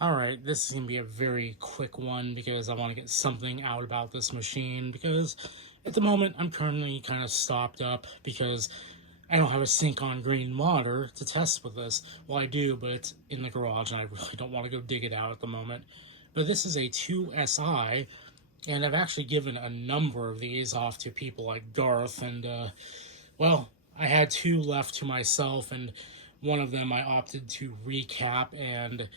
Alright, this is going to be a very quick one because I want to get something out about this machine because at the moment I'm currently kind of stopped up because I don't have a sync on green monitor to test with this. Well, I do, but it's in the garage and I really don't want to go dig it out at the moment. But this is a 2SI, and I've actually given a number of these off to people like Garth, and well, I had two left to myself, and one of them I opted to recap and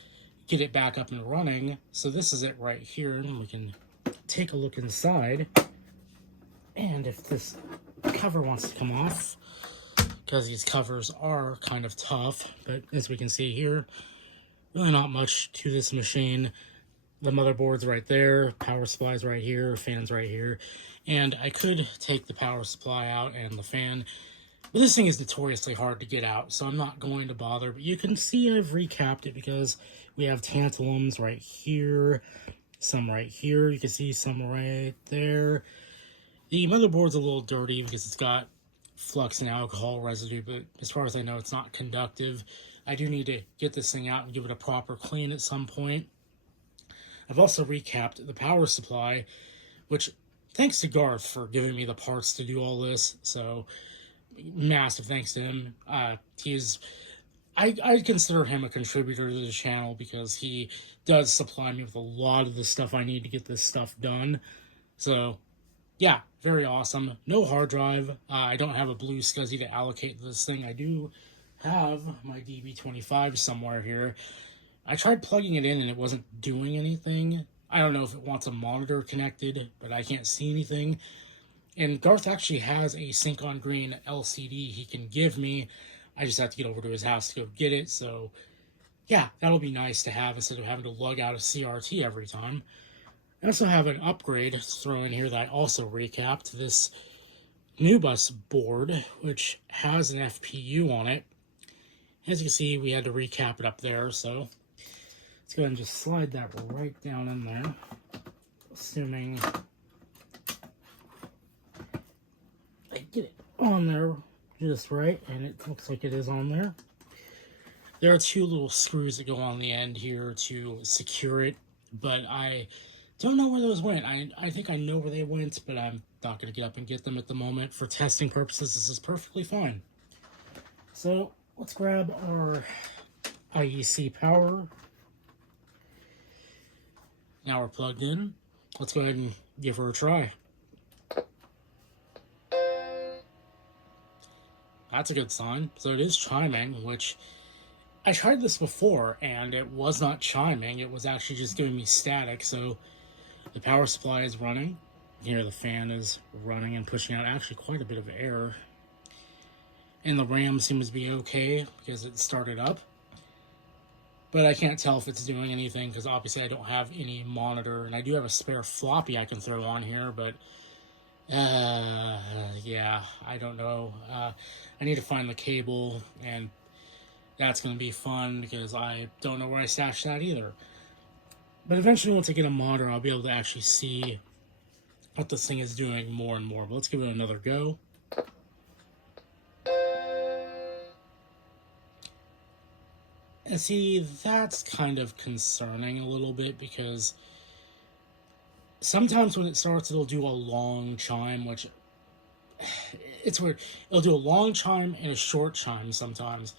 get it back up and running. So this is it right here, and we can take a look inside. And if this cover wants to come off, because these covers are kind of tough, but as we can see here, really not much to this machine. The motherboard's right there, power supply's right here, fan's right here, and I could take the power supply out and the fan, but this thing is notoriously hard to get out, so I'm not going to bother. But you can see I've recapped it because we have tantalums right here, some right here, you can see some right there. The motherboard's a little dirty because it's got flux and alcohol residue, but as far as I know, it's not conductive. I do need to get this thing out and give it a proper clean at some point. I've also recapped the power supply, which, thanks to Garth for giving me the parts to do all this, so massive thanks to him. I consider him a contributor to the channel because he does supply me with a lot of the stuff I need to get this stuff done. So, yeah, very awesome. No hard drive. I don't have a blue SCSI to allocate to this thing. I do have my DB25 somewhere here. I tried plugging it in and it wasn't doing anything. I don't know if it wants a monitor connected, but I can't see anything. And Garth actually has a sync on green LCD he can give me. I just have to get over to his house to go get it. So, yeah, that'll be nice to have instead of having to lug out a CRT every time. I also have an upgrade to throw in here that I also recapped. This NuBus board, which has an FPU on it. As you can see, we had to recap it up there, so let's go ahead and just slide that right down in there. Assuming I get it on there just right, and it looks like it is on there. There are two little screws that go on the end here to secure it, but I don't know where those went. I think I know where they went, but I'm not going to get up and get them at the moment. For testing purposes, this is perfectly fine. So let's grab our IIsi power. Now we're plugged in. Let's go ahead and give her a try. That's a good sign. So it is chiming, which I tried this before and it was not chiming. It was actually just giving me static. So the power supply is running. Here the fan is running and pushing out actually quite a bit of air. And the RAM seems to be okay because it started up. But I can't tell if it's doing anything because obviously I don't have any monitor. And I do have a spare floppy I can throw on here, but yeah, I don't know. I need to find the cable, and that's going to be fun because I don't know where I stashed that either. But eventually, once I get a monitor, I'll be able to actually see what this thing is doing more and more. But let's give it another go. And see, that's kind of concerning a little bit because sometimes when it starts, it'll do a long chime, which it's weird. It'll do a long chime and a short chime sometimes.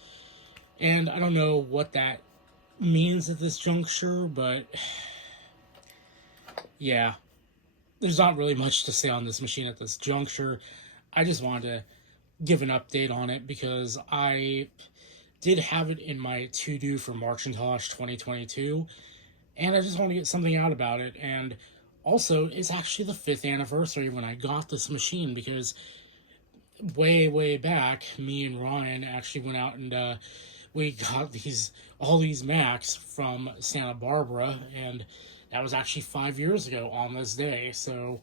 And I don't know what that means at this juncture, but yeah, there's not really much to say on this machine at this juncture. I just wanted to give an update on it because I did have it in my to-do for Marcintosh 2022, and I just want to get something out about it. And also, it's actually the 5th anniversary when I got this machine because way back, me and Ryan actually went out and we got all these Macs from Santa Barbara, and that was actually 5 years ago on this day. So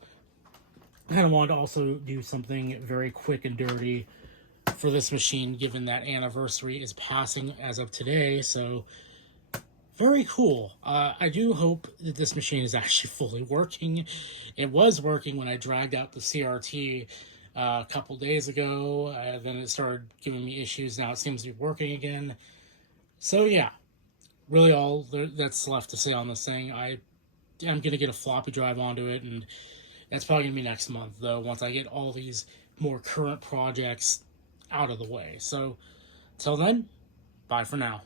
I kind of wanted to also do something very quick and dirty for this machine, given that anniversary is passing as of today. So very cool. I do hope that this machine is actually fully working. It was working when I dragged out the CRT a couple days ago. Then it started giving me issues. Now it seems to be working again. So yeah, really all that's left to say on this thing. I'm gonna get a floppy drive onto it, and that's probably gonna be next month though. Once I get all these more current projects out of the way. So till then, bye for now.